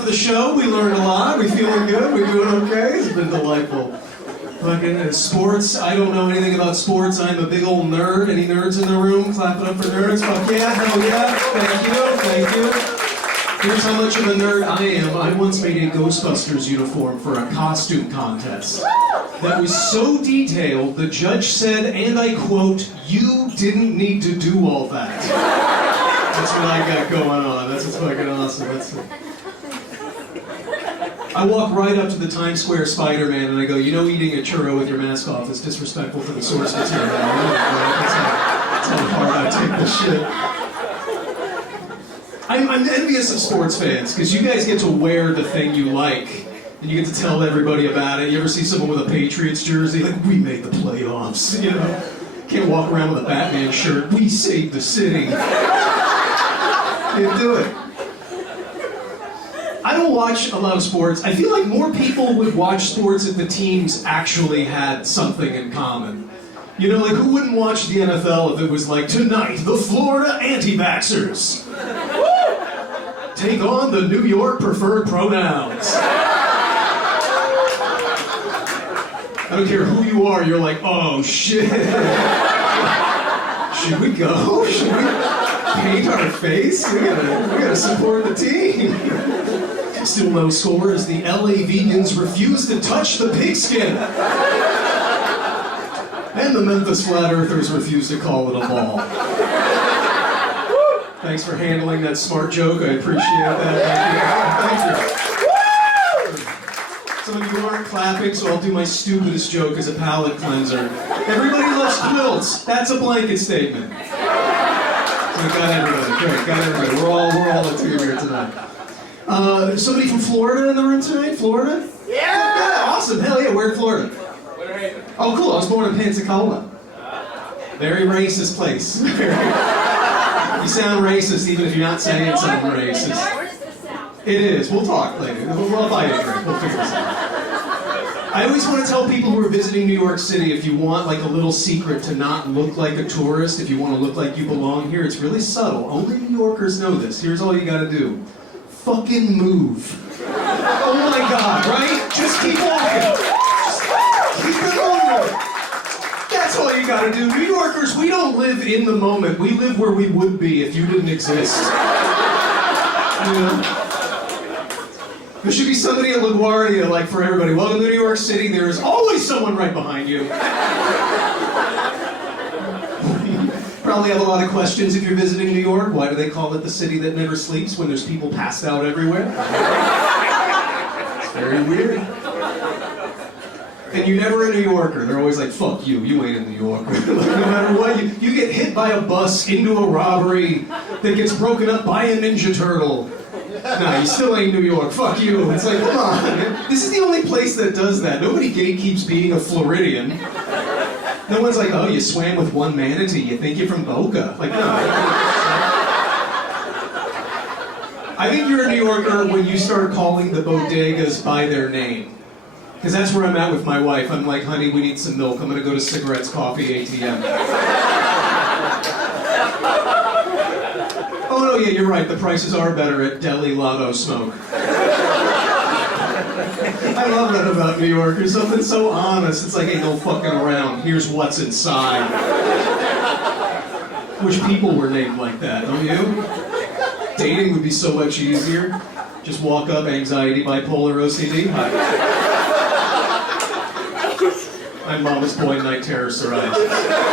half of the show. We learned a lot. We feeling good. We doing okay. It's been delightful. Fucking sports. I don't know anything about sports. I'm a big old nerd. Any nerds in the room? Clap it up for nerds. Fuck yeah. Hell yeah. Thank you. Thank you. Here's how much of a nerd I am. I once made a Ghostbusters uniform for a costume contest. That was so detailed, the judge said, and I quote, "You didn't need to do all that." That's what I got going on. That's what's fucking awesome. I walk right up to the Times Square Spider-Man and I go, you know, eating a churro with your mask off is disrespectful to the source material. That's how hard I take this shit. I'm envious of sports fans, because you guys get to wear the thing you like, and you get to tell everybody about it. You ever see someone with a Patriots jersey? Like, we made the playoffs, you know? Can't walk around with a Batman shirt. We saved the city. Can't do it. I don't watch a lot of sports. I feel like more people would watch sports if the teams actually had something in common. You know, like, who wouldn't watch the NFL if it was like, tonight, the Florida anti-vaxxers take on the New York preferred pronouns. I don't care who you are, you're like, oh shit. Should we go? Should we paint our face? We gotta support the team. Still no score as the LA Vegans refuse to touch the pigskin. And the Memphis Flat Earthers refuse to call it a ball. Thanks for handling that smart joke. I appreciate that. Thank you. Some of you aren't clapping, so I'll do my stupidest joke as a palate cleanser. Everybody loves quilts. That's a blanket statement. So got everybody. Great, got everybody. We're all the team here tonight. Somebody from Florida in the room tonight? Florida? Yeah! Awesome. Hell yeah. Where in Florida? Oh, cool. I was born in Pensacola. Very racist place. You sound racist even if you're not saying something racist. It is. We'll talk later. We'll buy you a drink. We'll figure this out. I always want to tell people who are visiting New York City, if you want like a little secret to not look like a tourist, if you want to look like you belong here, it's really subtle. Only New Yorkers know this. Here's all you got to do. Fucking move. Oh my God, right? Just keep walking. Keep it moving. That's all you gotta do. New Yorkers, we don't live in the moment. We live where we would be if you didn't exist. You know? There should be somebody at LaGuardia, like, for everybody. Welcome to New York City. There is always someone right behind you. Probably have a lot of questions if you're visiting New York. Why do they call it the city that never sleeps when there's people passed out everywhere? It's very weird. And you're never a New Yorker. They're always like, fuck you, you ain't a New Yorker. Like, no matter what, you get hit by a bus into a robbery that gets broken up by a Ninja Turtle. Nah, you still ain't New York, fuck you. It's like, come on, man. This is the only place that does that. Nobody gatekeeps being a Floridian. No one's like, oh, you swam with one manatee, you think you're from Boca. Like, no. I think you're a New Yorker when you start calling the bodegas by their name. Because that's where I'm at with my wife. I'm like, honey, we need some milk. I'm going to go to Cigarettes, Coffee, ATM. Oh, no, yeah, you're right. The prices are better at Deli Lotto Smoke. I love that about New York. There's something so honest. It's like, ain't no fucking around. Here's what's inside. Wish people were named like that, don't you? Dating would be so much easier. Just walk up, anxiety, bipolar, OCD. Hi. I'm mama's boy, night terror, psoriasis.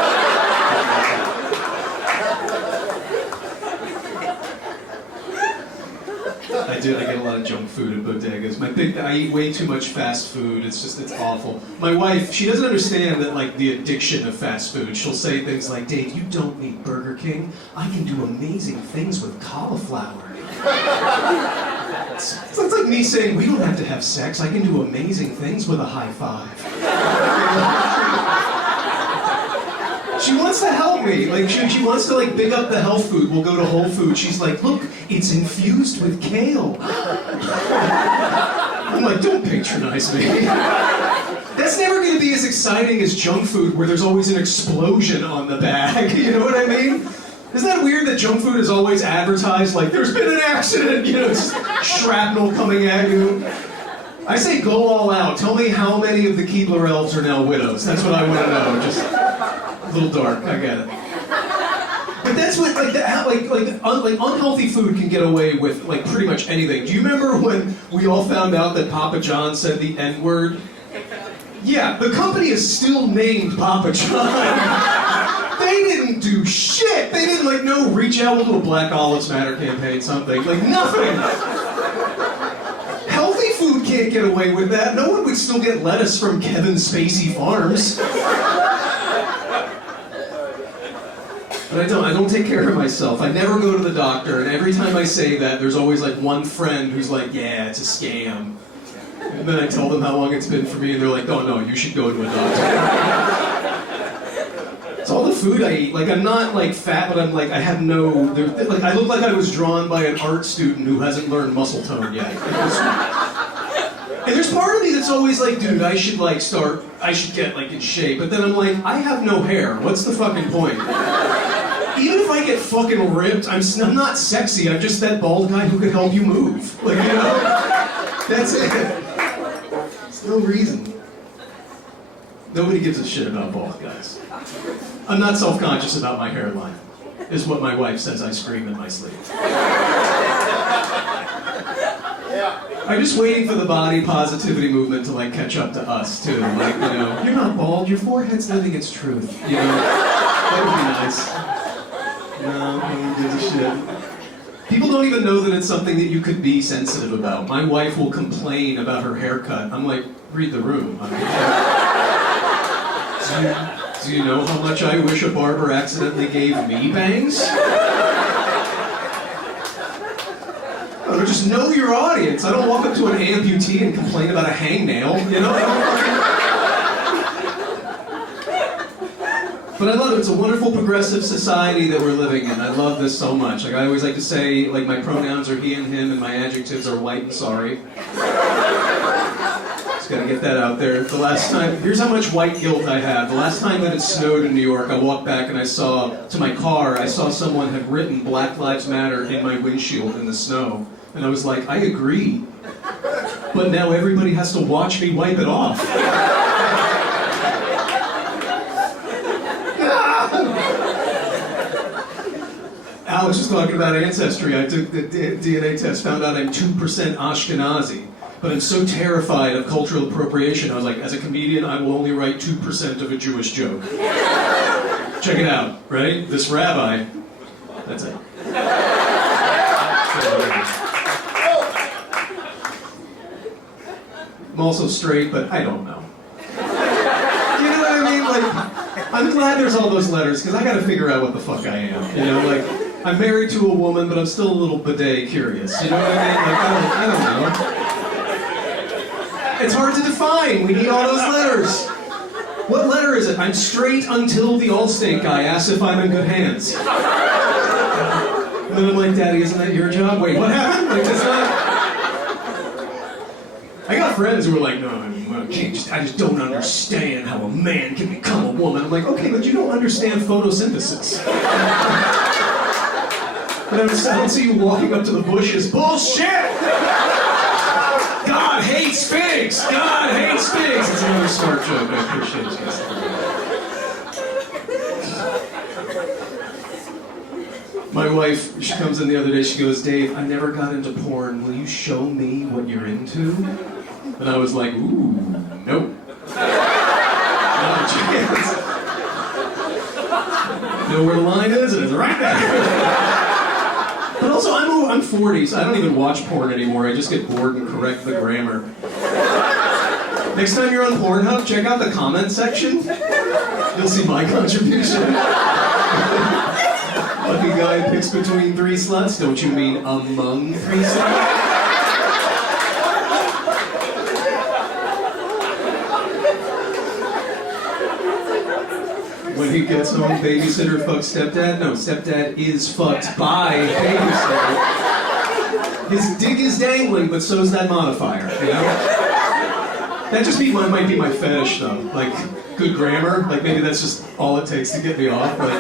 I get a lot of junk food at bodegas. I eat way too much fast food. It's awful. My wife, she doesn't understand that, like, the addiction of fast food. She'll say things like, Dave, you don't need Burger King. I can do amazing things with cauliflower. It's like me saying, we don't have to have sex. I can do amazing things with a high five. She wants to help me. Like, she wants to, like, big up the health food. We'll go to Whole Foods. She's like, look, it's infused with kale. I'm like, don't patronize me. That's never going to be as exciting as junk food, where there's always an explosion on the bag. You know what I mean? Isn't that weird that junk food is always advertised like, there's been an accident, you know, just shrapnel coming at you? I say go all out. Tell me how many of the Keebler elves are now widows. That's what I want to know. Just a little dark, I get it. But that's what, like unhealthy food can get away with, like, pretty much anything. Do you remember when we all found out that Papa John said the N-word? Yeah, the company is still named Papa John. They didn't do shit. They didn't, like, no, reach out, we'll do a Black Olives Matter campaign, something. Like, nothing. Healthy food can't get away with that. No one would still get lettuce from Kevin Spacey Farms. But I don't take care of myself. I never go to the doctor, and every time I say that, there's always like one friend who's like, yeah, it's a scam. And then I tell them how long it's been for me, and they're like, oh no, you should go to a doctor. It's all the food I eat. Like, I'm not like fat, but I'm like, I have no, like, I look like I was drawn by an art student who hasn't learned muscle tone yet. And there's part of me that's always like, dude, I should get like in shape. But then I'm like, I have no hair. What's the fucking point? Even if I get fucking ripped, I'm not sexy. I'm just that bald guy who could help you move. Like, you know? That's it. There's no reason. Nobody gives a shit about bald guys. I'm not self-conscious about my hairline, is what my wife says I scream in my sleep. I'm just waiting for the body positivity movement to, like, catch up to us, too. Like, you know, you're not bald, your forehead's living its truth. You know? That would be nice. No one gives a shit. People don't even know that it's something that you could be sensitive about. My wife will complain about her haircut. I'm like, read the room. Do you know how much I wish a barber accidentally gave me bangs? Or just know your audience. I don't walk up to an amputee and complain about a hangnail, you know? But I love it. It's a wonderful progressive society that we're living in. I love this so much. Like, I always like to say, like, my pronouns are he and him, and my adjectives are white and sorry. Just gotta get that out there. The last time, here's how much white guilt I have. The last time that it snowed in New York, I walked back and I saw someone had written Black Lives Matter in my windshield in the snow. And I was like, I agree. But now everybody has to watch me wipe it off. Alex was talking about ancestry. I took the DNA test, found out I'm 2% Ashkenazi. But I'm so terrified of cultural appropriation, I was like, as a comedian, I will only write 2% of a Jewish joke. Check it out, right? This rabbi, that's it. I'm also straight, but I don't know. You know what I mean? Like, I'm glad there's all those letters, because I gotta figure out what the fuck I am. You know, like, I'm married to a woman, but I'm still a little bidet curious. You know what I mean? Like, I don't know. It's hard to define. We need all those letters. What letter is it? I'm straight until the Allstate guy asks if I'm in good hands. And then I'm like, Daddy, isn't that your job? Wait, what happened? Like, that's not... I got friends who are like, no, I just don't understand how a man can become a woman. I'm like, okay, but you don't understand photosynthesis. But I don't see you walking up to the bushes. Bullshit! God hates figs! God hates figs! It's another smart joke. I appreciate it, guys. My wife, she comes in the other day, she goes, Dave, I never got into porn. Will you show me what you're into? And I was like, ooh, nope. Not a chance. Know where the line is? And it's right there. But also, I'm 40, so I don't even watch porn anymore. I just get bored and correct the grammar. Next time you're on Pornhub, check out the comment section. You'll see my contribution. Lucky guy picks between 3 sluts. Don't you mean among 3 sluts? When he gets home, babysitter fucks stepdad? No, stepdad is fucked by babysitter. His dick is dangling, but so's that modifier, you know? That just might be my fetish, though. Like, good grammar, like maybe that's just all it takes to get me off, but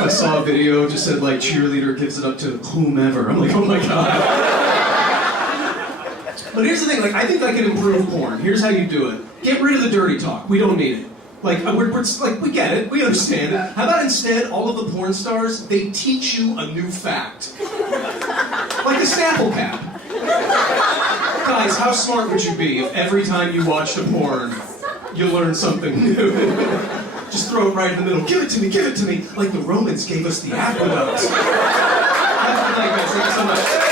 I saw a video, just said like cheerleader gives it up to whomever. I'm like, oh my god. But here's the thing, like I think I can improve porn. Here's how you do it. Get rid of the dirty talk. We don't need it. Like we're like we get it, we understand it. How about instead all of the porn stars, they teach you a new fact. Like a sample cap. Guys, how smart would you be if every time you watched a porn, you learned something new? Just throw it right in the middle. Give it to me, like the Romans gave us the aqueducts. Have a good night, guys. Thank you so much.